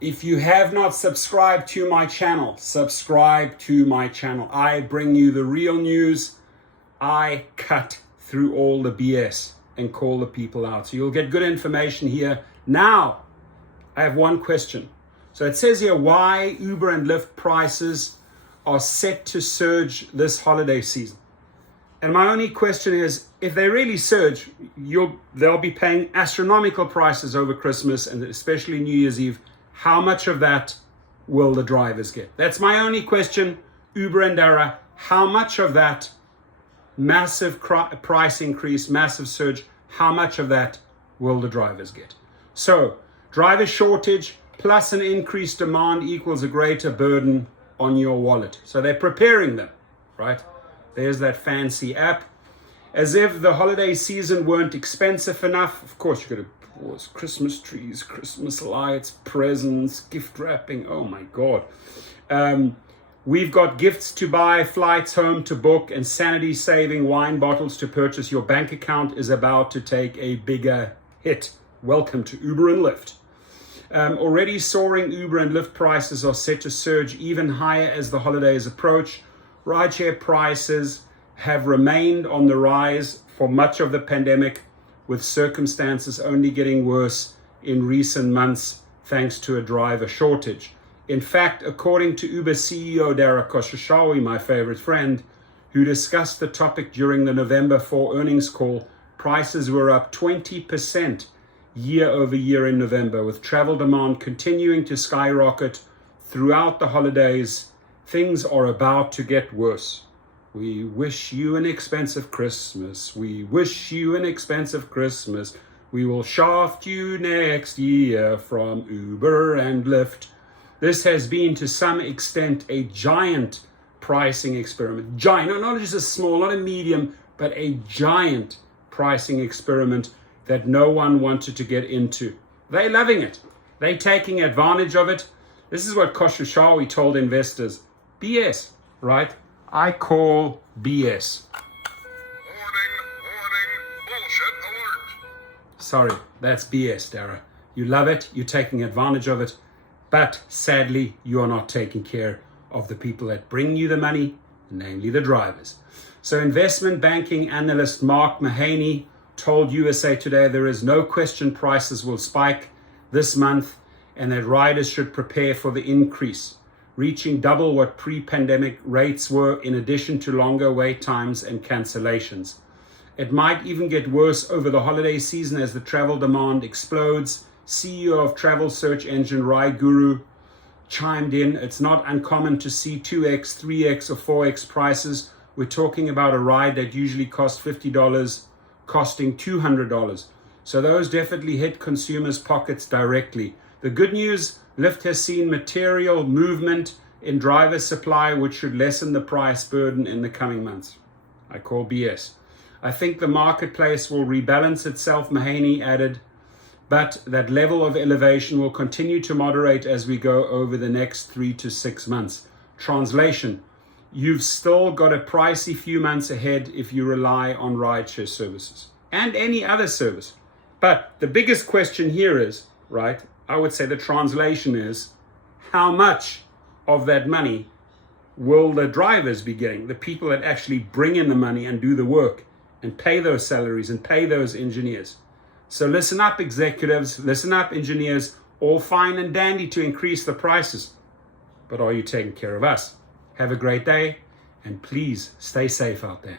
If you have not subscribed to my channel, subscribe to my channel. I bring you the real news. I cut through all the BS and call the people out. So you'll get good information here. Now, I have one question. So it says here why Uber and Lyft prices are set to surge this holiday season. And my only question is, if they really surge, they'll be paying astronomical prices over Christmas and especially New Year's Eve. How much of that will the drivers get? That's my only question, Uber and Dara. How much of that massive price increase, massive surge, how much of that will the drivers get? So, driver shortage plus an increased demand equals a greater burden on your wallet. So they're preparing them, right? There's that fancy app. As if the holiday season weren't expensive enough. Of course, you've got to Christmas trees, Christmas lights, presents, gift wrapping. Oh my God. We've got gifts to buy, flights home to book, and sanity-saving wine bottles to purchase. Your bank account is about to take a bigger hit. Welcome to Uber and Lyft. Already soaring Uber and Lyft prices are set to surge even higher as the holidays approach. Rideshare prices have remained on the rise for much of the pandemic, with circumstances only getting worse in recent months thanks to a driver shortage. In fact, according to Uber CEO Dara Khosrowshahi, my favorite friend, who discussed the topic during the November 4 earnings call, prices were up 20% year over year in November, with travel demand continuing to skyrocket throughout the holidays. Things are about to get worse. We wish you an expensive Christmas. We wish you an expensive Christmas. We will shaft you next year from Uber and Lyft. This has been to some extent a giant pricing experiment. Giant, not just a small, not a medium, but a giant pricing experiment that no one wanted to get into. They're loving it. They're taking advantage of it. This is what Khosrowshahi told investors. BS, right? I call BS. Warning, bullshit alert. Sorry, that's BS, Dara. You love it, you're taking advantage of it, but sadly, you are not taking care of the people that bring you the money, namely the drivers. So investment banking analyst Mark Mahaney told USA Today there is no question prices will spike this month and that riders should prepare for the increase, reaching double what pre-pandemic rates were, in addition to longer wait times and cancellations. It might even get worse over the holiday season as the travel demand explodes. CEO of travel search engine RideGuru chimed in. It's not uncommon to see 2x, 3x or 4x prices. We're talking about a ride that usually costs $50 costing $200. So those definitely hit consumers' pockets directly. The good news, Lyft has seen material movement in driver supply, which should lessen the price burden in the coming months. I call BS. I think the marketplace will rebalance itself, Mahaney added, but that level of elevation will continue to moderate as we go over the next 3 to 6 months. Translation, you've still got a pricey few months ahead if you rely on rideshare services and any other service. But the biggest question here is, right, I would say the translation is, how much of that money will the drivers be getting? The people that actually bring in the money and do the work and pay those salaries and pay those engineers. So listen up, executives, listen up, engineers, all fine and dandy to increase the prices. But are you taking care of us? Have a great day, and please stay safe out there.